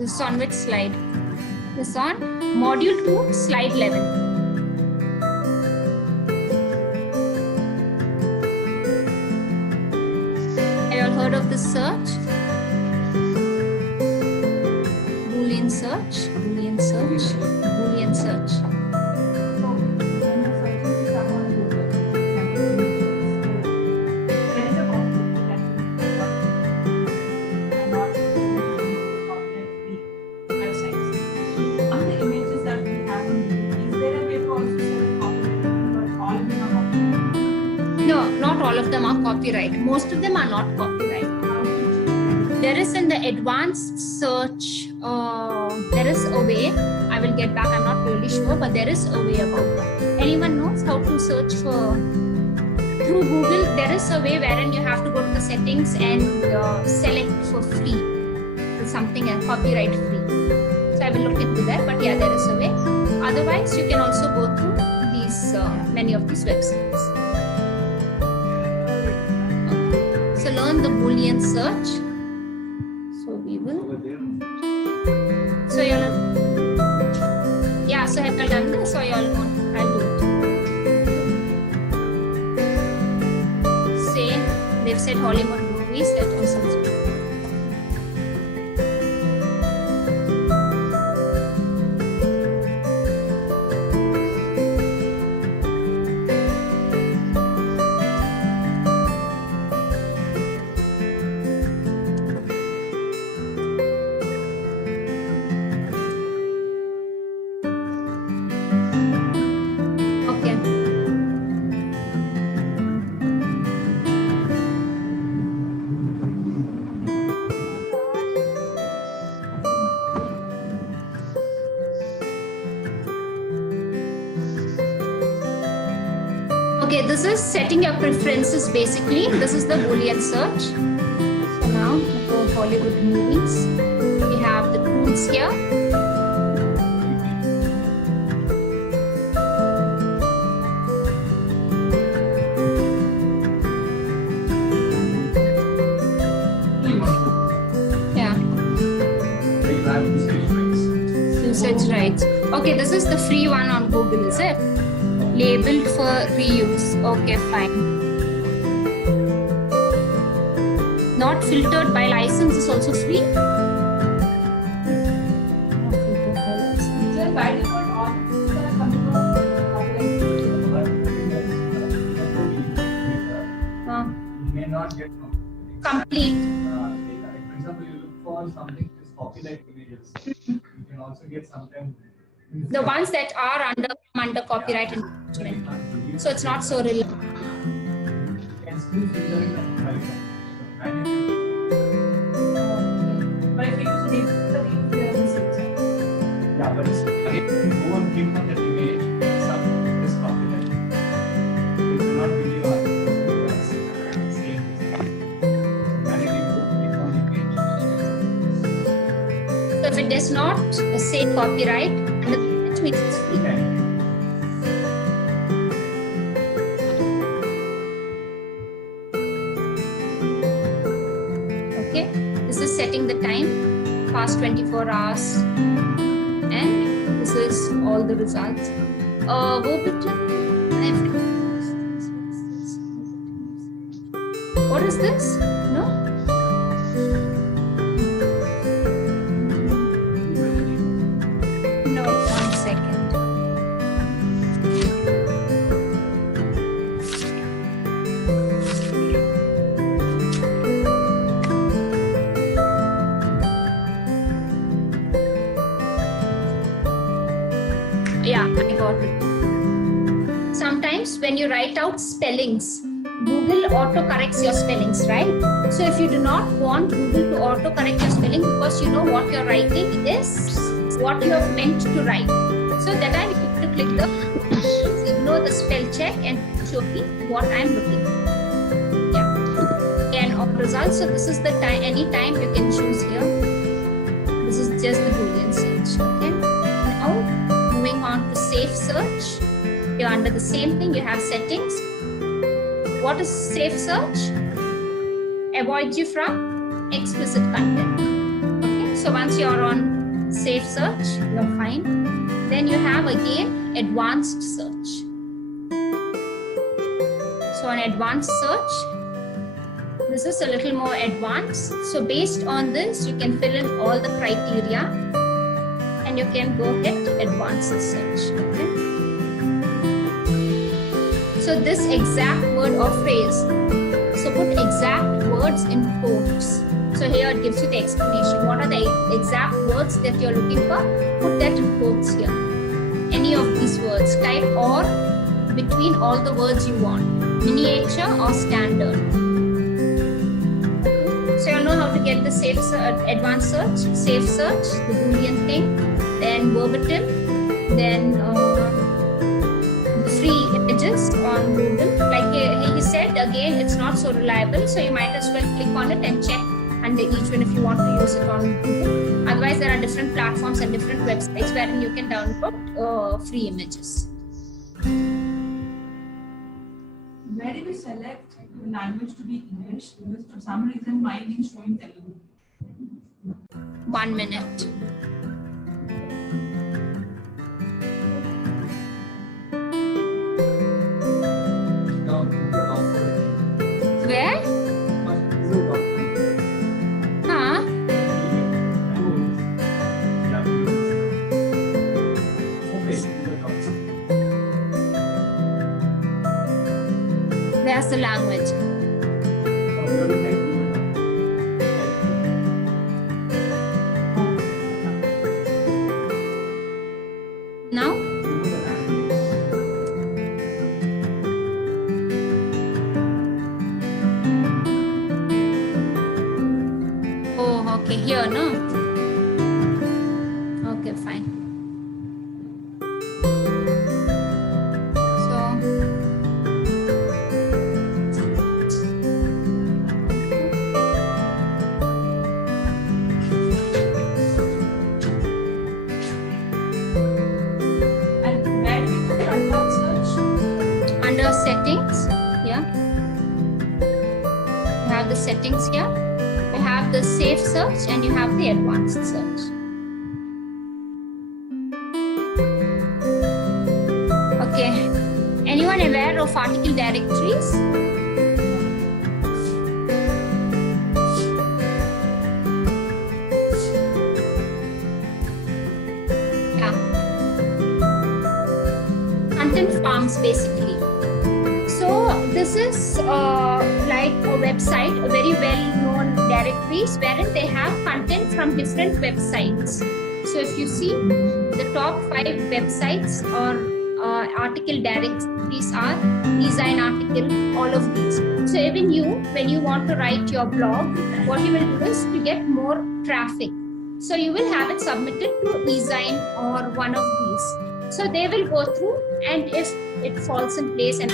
This is on which slide? This is on module 2, slide 11. Have you all heard of this search? Boolean search, Boolean search, Boolean search. All of them are copyright. Most of them are not copyright. There is in the advanced search, there is a way. I will get back, I'm not really sure, but there is a way about that. Anyone knows how to search for through Google? There is a way wherein you have to go to the settings and select for free. So something copyright free. So I will look into that, but yeah, there is a way. Otherwise, you can also go through these many of these websites. Learn the Boolean search. So we will. So you'll. Yeah. So have you done this, or you'll want? I'll do it. Say they've said Hollywood movies that or something. Okay, this is setting your preferences basically. This is the Boolean search. So now for Hollywood movies, we have the tools here. Yeah. Usage rights. Okay, this is the free one on Google, is it? Labeled for reuse. Okay, fine. Not filtered by license is also free. By default, all are coming from you may not get complete. For example, you look for something which is copyright images. You can also get sometimes the ones that are under copyright infringement. So it's not so relevant. You can still filter it and try it. But if you use the yeah, but it's again, if you go and click on that image, some is copyright. You will not believe our that's same. Manually go click on the image. So if it does not say copyright, it means it's free. Okay, this is setting the time, past 24 hours, and this is all the results. What is this? No? No, 1 second. Yeah, I got it. Sometimes when you write out spellings, Google auto-corrects your spellings, right? So if you do not want Google to auto-correct your spelling because you know what you're writing is what you have meant to write. So that time you have to click the ignore the spell check and show me what I'm looking for. Yeah. And all results. So this is the time, any time you can choose here. This is just the Boolean search. Okay. Now moving on to safe search. You're under the same thing, you have settings. What is safe search? Avoids you from explicit content. Okay, So once you're on safe search, you're fine. Then you have again advanced search. So on advanced search, this is a little more advanced. So based on this, you can fill in all the criteria and you can go hit advanced search. Okay. So this exact word or phrase, so put exact words in quotes. So here it gives you the explanation. What are the exact words that you're looking for? Put that in quotes here. Any of these words, type or between all the words you want, miniature or standard. So you'll know how to get the safe advanced search, safe search, the Boolean thing, then verbatim, then free images on Google. Like he said, again, it's not so reliable, so you might as well click on it and check under each one if you want to use it on Google. Otherwise, there are different platforms and different websites wherein you can download free images. Where do we select the language to be English? Because for some reason mine is showing Telugu. 1 minute. Where? Huh? Where's the language? Now? Oh, okay, here, no? Okay, fine. Under settings, yeah, you have the settings here, you have the safe search and you have the advanced search. Okay, anyone aware of article directories? Yeah, content farms basically. So this is like a website, a very well-known directories wherein they have content from different websites. So if you see, the top 5 websites or article directories are design article, all of these. So even you, when you want to write your blog, what you will do is to get more traffic. So you will have it submitted to 𝐂𝐸𝐮 or one of these. So they will go through, and if it falls in place and